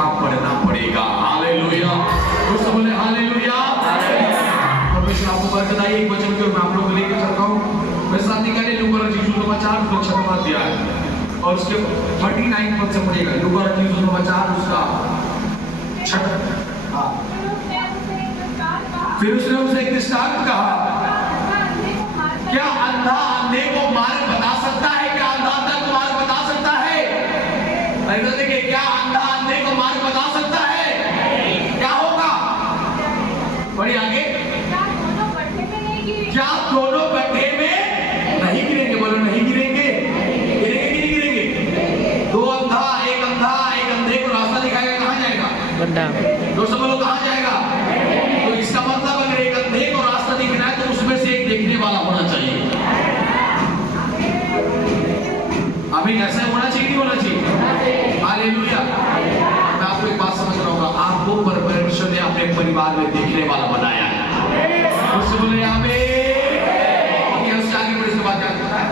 कहाँ पढ़ना पड़ेगा। हालेलुया, दोस्तों बोले हालेलुया। परमेश्वर आपको बरकत आई। एक वचन को मैं आप लोगों को लेकर चलता हूँ। मैं साथ निकाले लूका रचित सुसमाचार उसका 6वां अध्याय और उसके 39 पद से पढ़ेगा। लूका रचित सुसमाचार उसका 6। फिर उसने उसे एक दृष्टांत कहा, क्या अंधा अंधे को मार्ग बता सकता है? क्या अंधा अंधे को मार्ग बता सकता है? देखिए, क्या अंधा अंधे को मार्ग बता सकता है? क्या होगा? बढ़िए आगे। क्या दोनों गड्ढे में नहीं गिरेंगे? बोलो नहीं गिरेंगे। गिरेंगे कि नहीं गिरेंगे? दो अंधा एक अंधे को रास्ता दिखाएगा, कहाँ जाएगा? दोस्तों बोलो कहाँ जाएगा? तो इसका मतलब अगर एक अंधे को रास्ता दिखना है तो उसमें से एक देखने वाला होना चाहिए। अभी ऐसा होना चाहिए नहीं होना चाहिए? हालेलुया। मैं आपको एक बात समझ रहा होगा, आपको परमेश्वर ने अपने परिवार में देखने वाला बनाया है। उससे बोले आमीन। उससे आगे बढ़े इसके बाद क्या होता है?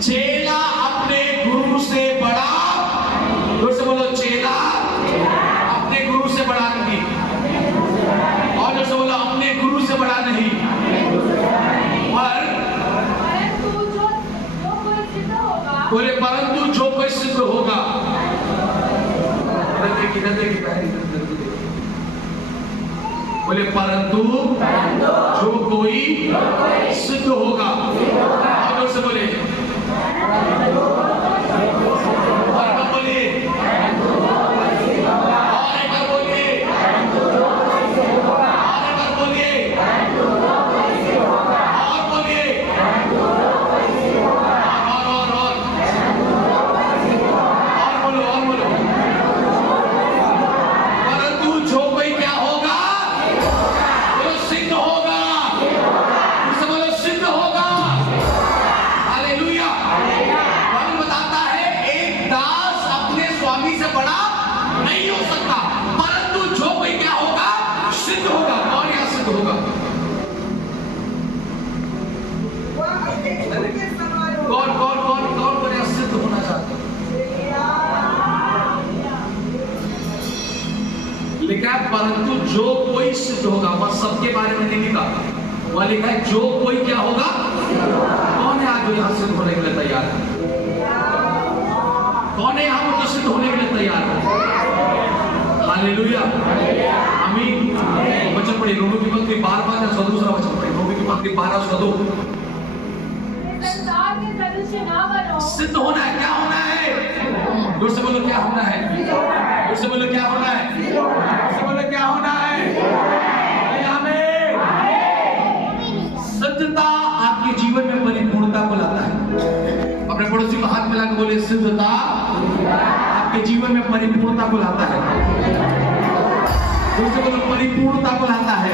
चेला अपने गुरु से बड़ा। उससे बोलो चेला अपने गुरु से बड़ा नहीं। और जैसे बोला अपने गुरु से बड़ा नहीं, बोले परंतु जो कोई सिद्ध होगा। बोले परंतु जो कोई सिद्ध होगा। और से बोले परंतु जो कोई सिद्ध होगा। बस सबके बारे में नहीं लिखा, वह लिखा है जो कोई क्या होगा। कौन है आज जो यहाँ सिद्ध होने के लिए तैयार है? कौन है यहाँ पर सिद्ध होने के लिए तैयार है? हालेलुया, आमीन। वचन पढ़िए, रोमी की पत्री 12 या 14 वचन पढ़िए। रोमी की पत्री 12:14। सिद्ध होना है। क्या होना है? जोर से बोलो क्या होना है? जोर से बोलो क्या होना है? जोर से बोलो क्या होना है? सिद्धता आपके जीवन में परिपूर्णता को लाता है। अपने पड़ोसी को हाथ मिला के बोले सिद्धता आपके जीवन में परिपूर्णता को लाता है। जोर से बोलो परिपूर्णता को लाता है।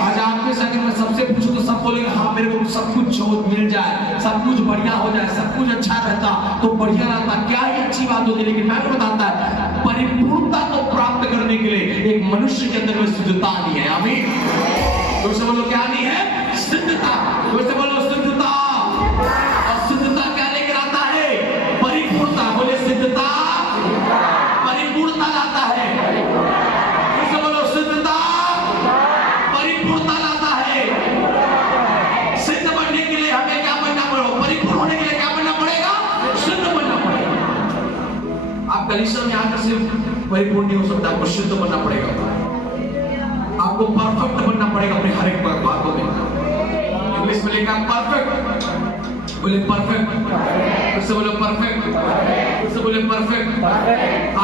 आज आपके संग में सबसे पूछो तो सब बोलेंगे हाँ मेरे को सब कुछ मिल जाए, सब कुछ बढ़िया हो जाए, सब कुछ अच्छा रहता तो बढ़िया रहता, क्या ही अच्छी बात होती। लेकिन मैं आपको बताता है परिपूर्णता को प्राप्त करने के लिए एक मनुष्य के अंदर में सिद्धता आनी है। आमीन। तो से बोलो क्या आनी है? सिद्धता। तो से बोलो सिद्धता। और सिद्धता क्या लेकर आता है? परिपूर्णता। बोले सिद्धता परिपूर्णता लाता है। तो से बोलो सिद्धता परिपूर्णता लाता है। सिद्ध बनने के लिए हमें क्या बनना पड़ेगा? परिपूर्ण होने के लिए क्या बनना पड़ेगा? सिद्ध बनना पड़ेगा। आप कलीसिया में आकर सिर्फ परिपूर्ण नहीं हो सकता, आपको सिद्ध बनना पड़ेगा। आपको परफेक्ट बनना पड़ेगा अपने हर एक बातों में। इंग्लिश में लिखा परफेक्ट। बोले परफेक्ट। उससे बोले परफेक्ट। उससे बोले परफेक्ट।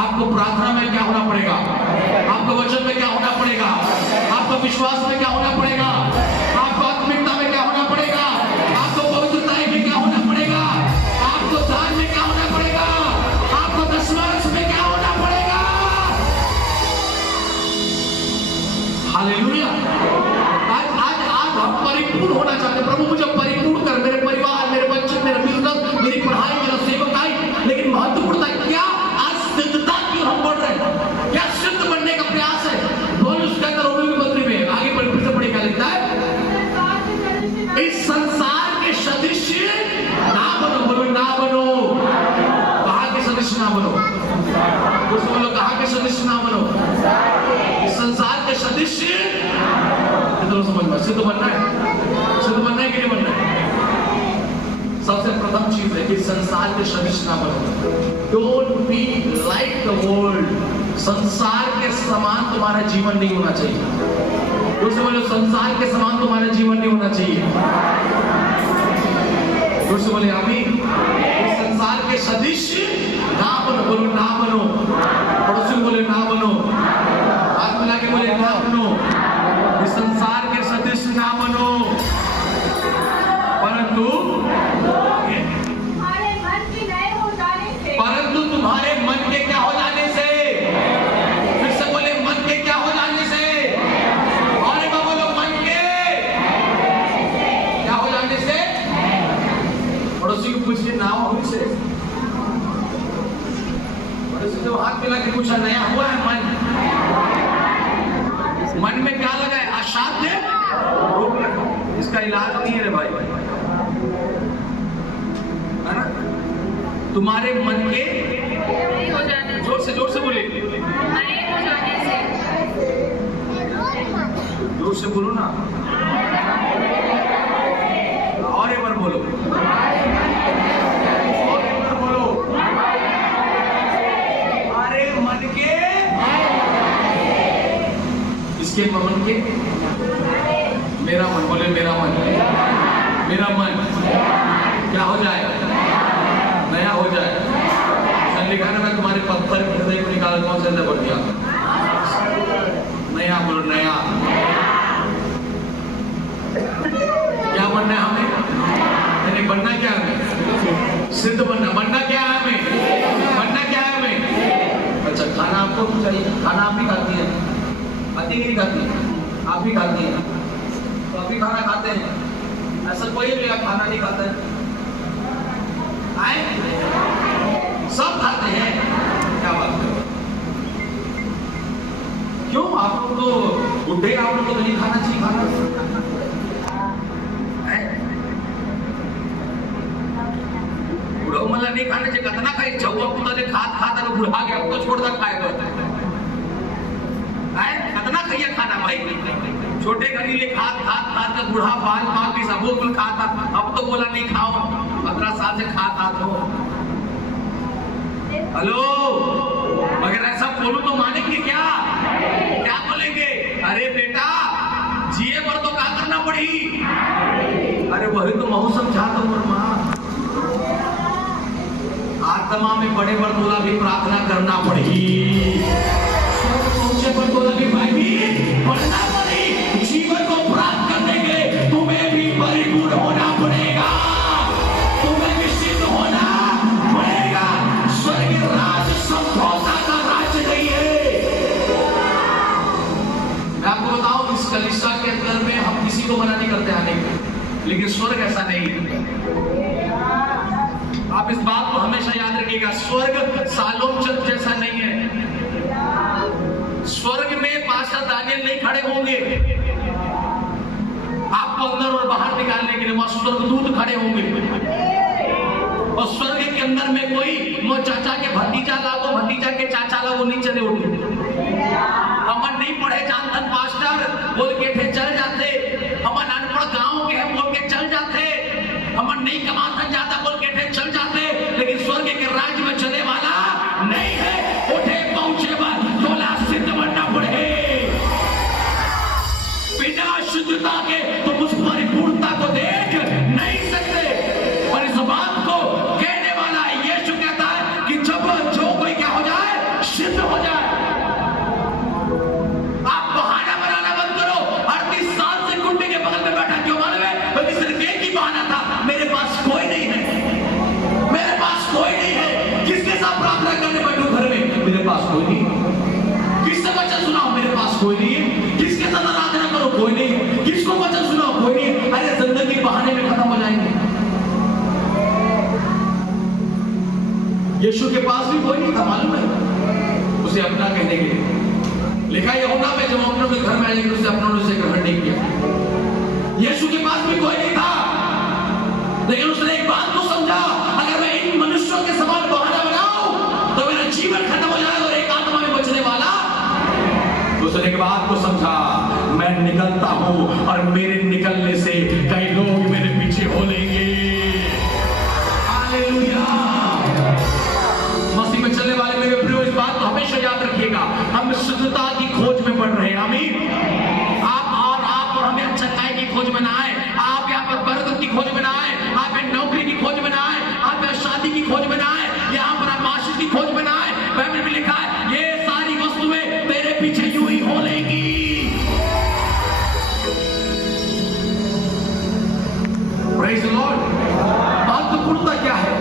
आपको प्रार्थना में क्या होना पड़ेगा? आपको वचन में क्या होना पड़ेगा? आपको विश्वास में क्या होना पड़ेगा? आपको आत्मिकता में क्या होना पड़ेगा? आपको पवित्रता में क्या होना पड़ेगा? आपको दान में क्या होना पड़ेगा? आपको दशमांश में क्या होना पड़ेगा? हालेलुया। आज हम परिपूर्ण होना चाहते हैं। प्रभु मुझे परिपूर्ण कर, मेरे परिवार, मेरे बच्चे, मेरा बिजनेस, मेरी पढ़ाई, मेरा सेवकाई। लेकिन महत्वपूर्ण क्या? आज सिद्धता क्यों हम बढ़ रहे हैं? क्या सिद्ध बनने का प्रयास है? बोल उसके अंदर रोमी की पत्री में आगे बढ़ फिर से पढ़े क्या लिखता है? ना बनो। दूसरे बोलो कहाँ के सदस्य ना बनो, संसार के सदस्य। तो समझ में सिद्ध बनना है, सिद्ध बनना है कि नहीं बनना है? सबसे प्रथम चीज है कि संसार के सदस्य ना बनो। Don't be like the world. संसार के समान तुम्हारा जीवन नहीं होना चाहिए। दूसरे बोलो संसार के समान तुम्हारा जीवन नहीं होना चाहिए। दूसरे बोले अभी संसार के सदस्य ना बनो। बोलो ना बनो। पड़ोसी बोले ना बनो। हाथ मिला के बोले ना बनो। संसार के सदस्य ना बनो, परंतु तुम्हारे मन के क्या हो जाने से। फिर से बोले मन के क्या हो जाने से। और एक बार बोलो मन के क्या हो जाने से। पड़ोसी को पूछिए ना हुई से। पड़ोसी को हाथ मिला के पूछा नया हुआ है मन। मन में क्या लगा है? अशांत है। इसका इलाज नहीं है रे भाई, है ना? तुम्हारे मन के हो जाने, जोर से बोले, नए हो जाने से। जोर से बोलो ना, और एक बार बोलो, और एक बार बोलो। अरे मन के, इसके मन के, मेरा मन, बोले मेरा मन, मेरा मन क्या हो जाए? नया हो जाए। लिखा ना मैं तुम्हारे पत्थर हृदय को निकाल कौन से अंदर बढ़ गया? नया। बोलो नया। क्या बनना है हमें? यानी बनना क्या है हमें? सिद्ध बनना। बनना क्या है हमें? बनना क्या है हमें? अच्छा खाना आपको भी चाहिए। खाना आप भी खाती है, खाती नहीं खाती? आप भी खाती हैं, तो आप भी खाना खाते हैं। ऐसा कोई भी खाना नहीं खाता है? आए? सब खाते हैं। क्या बात है? क्यों आप लोग तो बुढ़े, आप लोग तो नहीं खाना चाहिए खाना? बुढ़ा मला नहीं खाने चाहिए। कितना खाई छुआ पुता ने खाता तो बुढ़ा गया तो छोड़ दा खाएगा। कितना खाइए खाना भाई? छोटे गरीले खात बुढ़ा बाल पाल भी सब कुल खाता। अब तो बोला नहीं खाओ, 15 साल से खा तो। हेलो, मगर ऐसा बोलूं तो मानेंगे क्या? क्या बोलेंगे? अरे बेटा जिए पर तो क्या करना पड़ी? अरे वही तो महू समझाता हूं मां। आत्मा में बड़े बरतोला भी प्रार्थना करना पड़ी। पहुंचे बरतोला भी भाई भी पढ़ना पड़ी। जीवन को प्राप्त करने के लिए तुम्हें भी परिपूर्ण होना पड़ेगा। तुम्हें भी सिद्ध होना पड़ेगा। स्वर्ग राज संभोता का राज नहीं है। मैं आपको बताऊं इस कलिसिया के अंदर में हम किसी को मना नहीं करते आने को, लेकिन स्वर्ग ऐसा नहीं है। आप इस बात को हमेशा याद रखिएगा, स्वर्ग सालों चंद जैसा नहीं है। स्वर्ग में पास्टर दानियल नहीं खड़े होंगे आपको अंदर और बाहर निकालने के लिए, वहां स्वर्गदूत खड़े होंगे। और स्वर्ग के अंदर में कोई वो चाचा के भतीजा लागो, भतीजा के चाचा लागो नहीं चले उठे। अमन नहीं पढ़े जानतन पास्टर बोल के थे चल जाते। अमन अनपढ़ गांव के हैं बोल के चल जाते। अमन नहीं कमाता ज्यादा बोल के थे चल जाते। लेकिन स्वर्ग के राज्य में चले वाला नहीं है। उठे पहुंचे पर तोला सिद्ध बनना पड़े। बिना शुद्धता के तुम उस परिपूर्णता को देख नहीं सकते। और इस बात को कहने वाला यीशु कहता है कि जब जो कोई क्या हो जाए, सिद्ध हो जाए। आप बहाना बनाना बंद करो। 38 साल से गुंडे के बगल में बैठा क्यों मालूम है? क्योंकि सिर्फ एक ही बहाना था, मेरे पास कोई नहीं है, मेरे पास कोई नहीं है। किसके साथ प्रार्थना करने बैठो घर में? मेरे पास कोई नहीं है। किससे वचन सुनाओ? मेरे पास कोई नहीं है। किसके साथ आराधना करो? कोई नहीं है। किसको वचन सुनाओ? कोई नहीं है। अरे जिंदगी बहाने में खत्म हो जाएंगे। यीशु के पास भी कोई नहीं था मालूम है, उसे अपना कहने के लिए लिखा यूहन्ना में, जब अपनों के घर में आए उसे अपनों ने उसे ग्रहण नहीं किया। यीशु के पास भी कोई नहीं था, लेकिन उसने एक बात को समझा, अगर मैं इन मनुष्यों के समान बहाना बनाऊं तो बात को समझा, मैं निकलता हूं और मेरे निकलने से कई लोग मेरे पीछे हो लेंगे। हालेलुया। मसीह में चलने वाले मेरे प्रिय, इस बात को हमेशा याद रखिएगा, हम शुद्धता की खोज में बढ़ रहे हैं। आमीन। आप और हमें अच्छाई की खोज में ना आए, आप यहाँ पर बरकत की खोज में ना आए, आप नौकरी की खोज में ना आए, आप शादी की खोज में ना आए, यहाँ पर आप आशीष की खोज में ना आए। बाइबल में लिखा है ये सारी वस्तुएं तेरे पीछे यूं ही हो लेंगी। Praise the Lord. महत्वपूर्णता क्या है,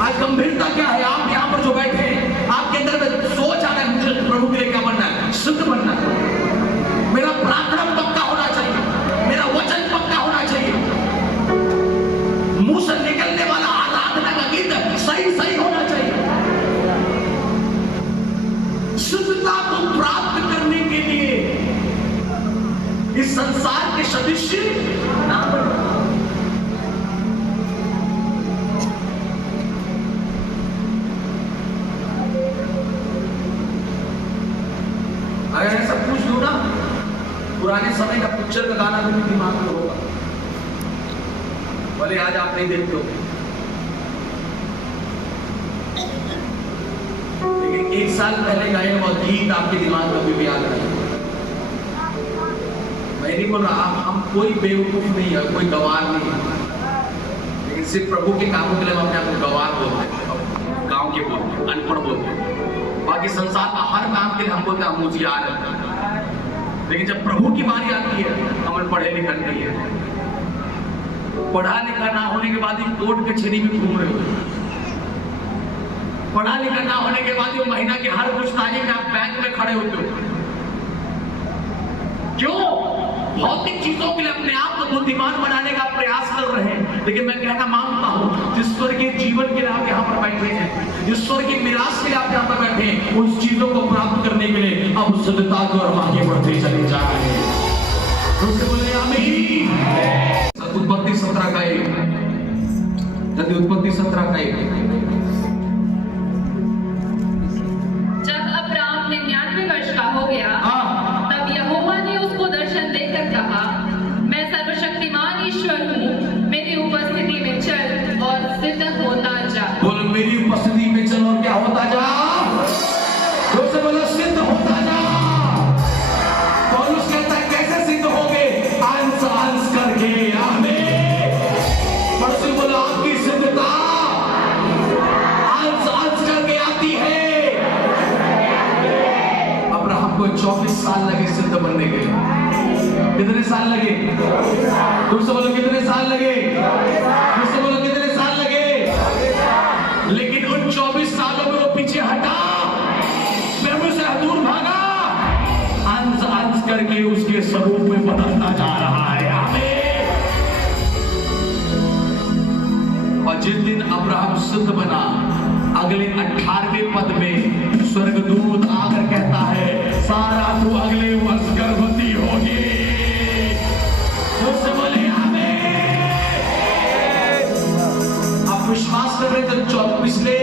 आज गंभीरता क्या है? आप यहाँ पर जो बैठे हैं, आपके अंदर में सोच आ रहा है मुझे प्रभु के लिए क्या बनना है, शुद्ध बनना है, मेरा प्रार्थना पक्का होना चाहिए, मेरा वचन पक्का होना चाहिए, मुंह से निकलने वाला आराधना का गीत सही होना चाहिए। शुद्धता को प्राप्त करने के लिए इस संसार के सदृश्य ना बने। अगर ऐसा पूछ दो ना, पुराने समय का पिक्चर का गाना भी दिमाग में होगा, भले आज आप नहीं देखते हो, लेकिन 1 साल पहले गाया हुआ गीत आपके दिमाग में भी याद है। मैं नहीं बोल रहा, हम कोई बेवकूफ नहीं है, कोई गवार नहीं है, लेकिन सिर्फ प्रभु के कामों के लिए हम अपने आप को गवार बोलते हैं, गांव के बोलते हैं, अनपढ़ बोलते हैं। बाकी संसार का हर काम के लिए हम बोलते हैं हम होशियार हैं, लेकिन जब प्रभु की बारी आती है हमें पढ़े लिखे नहीं है। पढ़ा लिखा ना होने के बाद ही कोर्ट कचहरी में घूम रहे हो, पढ़ा लिखा ना होने के बाद ही महीना के हर कुछ तारीख में आप बैंक में खड़े होते हो। क्यों? भौतिक चीजों के लिए अपने आप को बुद्धिमान बनाने का प्रयास कर रहे हैं। लेकिन मैं कहना मांगता हूं, जिस स्वर्गीय जीवन के लिए आप यहाँ पर बैठे हैं, जिस स्वर्गीय मिरास के लिए आप यहाँ पर बैठे हैं, उस चीजों को प्राप्त करने के लिए अब शुद्धता को और आगे बढ़ते चले जा रहे हैं। बोले आमीन। उत्पत्ति 17 का 1, यदि उत्पत्ति 17 का 1। जब अब्राहम 99 वर्ष का हो गया, तब यहोवा ने उसको दर्शन देकर कहा, मैं सर्वशक्तिमान ईश्वर हूँ, मेरी उपस्थिति में चल और सिद्ध होता जा। बोलो मेरी उपस्थिति में चल और क्या होता जा? तो बोलो सिद्ध होता जा। पौलुस कहता है कैसे सिद्ध होगे? अंश अंश करके। आमीन। परसों बोलो आपकी सिद्धता अंश अंश करके आती है। अब्राहम को 24 साल लगे सिद्ध बनने के लिए। कितने साल लगे? तुमसे बोलो कितने साल लगे? तुमसे बोलो कितने साल लगे? लेकिन उन 24 सालों में वो पीछे हटा, प्रभु से दूर भागा, अंश अंश करके उसके स्वरूप में बदलता जा रहा है। आमीन। और जिस दिन अब्राहम शुद्ध बना, अगले 18वें पद में स्वर्गदूत आकर कहता है, सारा तू अगले वर्ष गर्भवती होगी। उससे बोले आमीन। आप विश्वास कर रहे थे, पिछले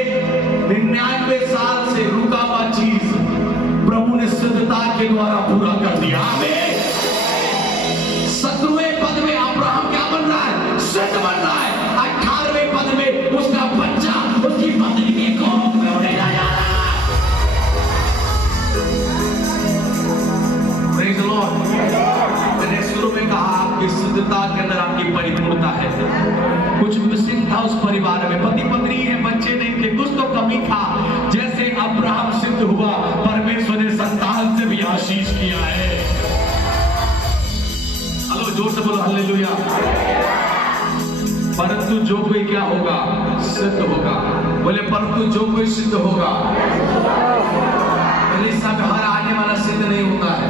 99 साल से रुका हुआ चीज प्रभु ने सिद्धता के द्वारा पूरा कर दिया। आमीन। 17वें पद में अब्राहम क्या बन रहा है? सिद्ध बन रहा है। 18वें पद में उसका बच्चा उसकी पत्नी के कोख में होने जा रहा है। Praise the Lord. मैंने शुरू में कहा आपकी सिद्धता के अंदर आपकी परिपूर्णता है। कुछ मिसिंग था उस परिवार में, पति पत्नी है, बच्चे नहीं थे, कुछ तो कमी था। जैसे अब्राहम सिद्ध हुआ, परमेश्वर ने संतान से भी आशीष किया है। हेलो, जोर से बोलो हालेलुया। परंतु जो कोई क्या होगा? सिद्ध होगा। बोले परंतु जो कोई सिद्ध होगा। सब हर आने वाला सिद्ध नहीं होता है।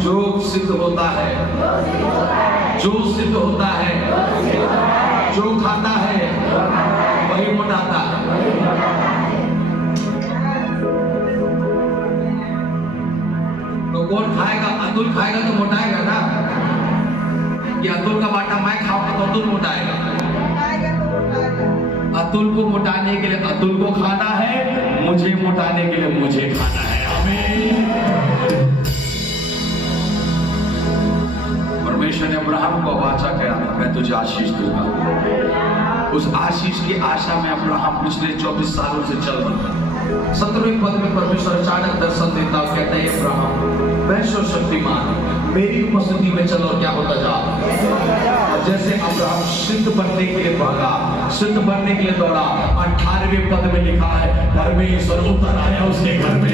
जो सिद्ध होता है, जो सिद्ध होता है, जो खाता है वही मोटाता है। तो कौन खाएगा? अतुल खाएगा तो मोटाएगा ना, कि अतुल का बाटा मैं खाऊंगा तो अतुल मोटाएगा। अतुल को मोटाने के लिए अतुल को खाना है, मुझे मोटाने के लिए मुझे खाना है। परमेश्वर ने अब्राहम को वाचा किया, मैं तुझे आशीष दूंगा। उस आशीष की आशा में अब्राहम पिछले 24 सालों से चल रहा है। 17वें पद में परमेश्वर अचानक दर्शन देता और कहता है, अब्राहम मैं सर्वशक्तिमान मेरी उपस्थिति में चलो, क्या होता जा। और जैसे अब्राहम सिद्ध बनने के लिए भागा, सिद्ध बनने के लिए दौड़ा, 18वें पद में लिखा है परमेश्वर उतर आया उसके घर में।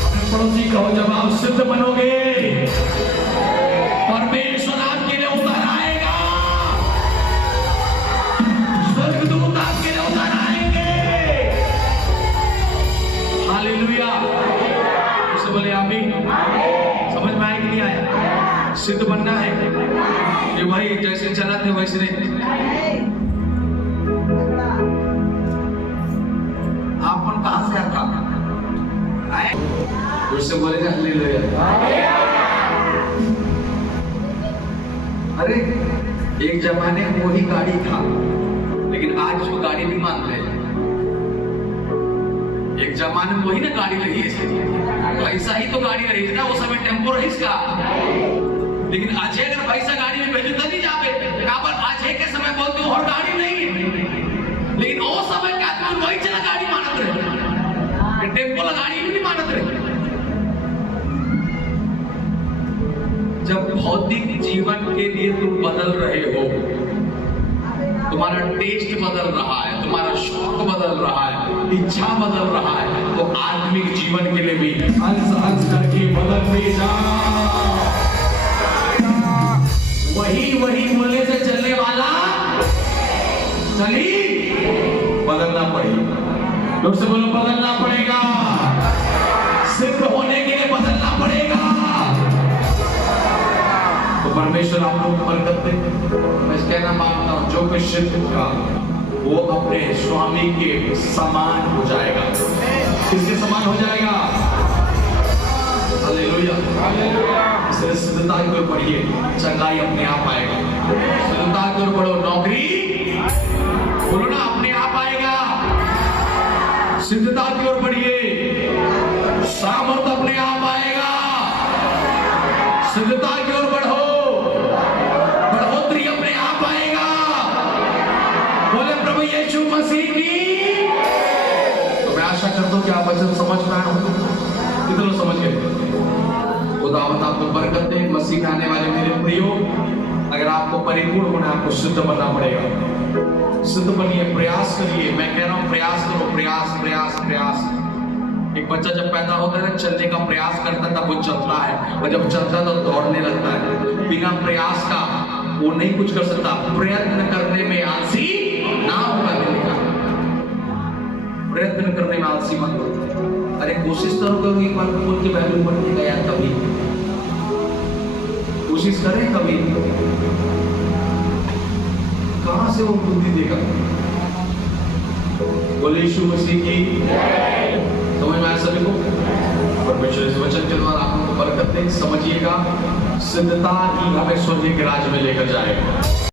अपने पड़ोसी कहो, जब आप सिद्ध बनोगे परमेश्वर आपके लिए उतर आएगा, स्वर्गदूत आपके लिए उतर आएंगे। हालेलुया। उसे बोले आमीन। समझ में आया कि नहीं आया? सिद्ध बनना है कि भाई जैसे चला थे वैसे नहीं। आपन कहां से आता आए? उससे बोले ना हालेलुया। अरे एक जमाने में वही गाड़ी था, लेकिन आज उसको गाड़ी नहीं मानते। एक जमाने में वही ना गाड़ी रही है, पैसा ही तो गाड़ी रही ना, वो समय टेम्पो रही इसका। लेकिन आज अगर पैसा गाड़ी में भेजो तभी जावे, काबर आज के समय बोलते हो और गाड़ी नहीं है। लेकिन वो समय के आदमी वही चला गाड़ी मानत रहे, टेम्पो ला गाड़ी नहीं मानत रहे। जब भौतिक जीवन के लिए तुम बदल रहे हो, तुम्हारा टेस्ट बदल रहा है, तुम्हारा शौक बदल रहा है, इच्छा बदल रहा है, तो आत्मिक जीवन के लिए भी हंस हंस करके बदलते जा। वही बोले से चलने वाला चली, बदलना पड़ेगा। लोग से बोलो बदलना पड़ेगा, सिद्ध होने के लिए बदलना पड़ेगा। तो परमेश्वर आप लोग बरकत दे। मैं कहना मांगता हूं, जो कोई सिद्ध होगा वो अपने स्वामी के समान हो जाएगा। किसके समान हो जाएगा? हालेलुया। इसलिए सिद्धता की ओर बढ़िए, चंगाई अपने आप आएगा। सिद्धता की ओर बढ़ो, नौकरी बोलो ना अपने आप आएगा। सिद्धता की ओर बढ़िए, सामर्थ अपने आप आएगा। सिद्धता की ओर बढ़ो, बढ़ोतरी अपने आप आएगा। बोले प्रभु यीशु मसीह की। तो मैं आशा करता हूं कि आप वचन समझ पाए हो। कितने समझ गए? खुदावंद आपको बरकत दे। मसीह आने वाले मेरे प्रियो, अगर आपको परिपूर्ण होना, आपको सिद्ध बनना पड़ेगा। सिद्ध बनिए, प्रयास करिए। मैं कह रहा हूं प्रयास करो, प्रयास प्रयास प्रयास। एक बच्चा जब पैदा होता है, चलने का प्रयास करता है, तब वो चलता है, और जब चलता है तो दौड़ने लगता है। बिना प्रयास का वो नहीं कुछ कर सकता। प्रयत्न करने में आलसी ना होगा। प्रयत्न करने में आलसी मत हो। अरे कोशिश करो, एक बार बोल के वैल्यू बढ़ के गया, कभी कोशिश करें, कभी कहां से वो बुद्धि देगा? बोले यीशु मसीह की समझ में आया सभी को? परमेश्वर इस वचन के द्वारा आप लोगों को बरकत दे। समझिएगा, सिद्धता ही हमें स्वर्ग के राज्य में लेकर जाएगा।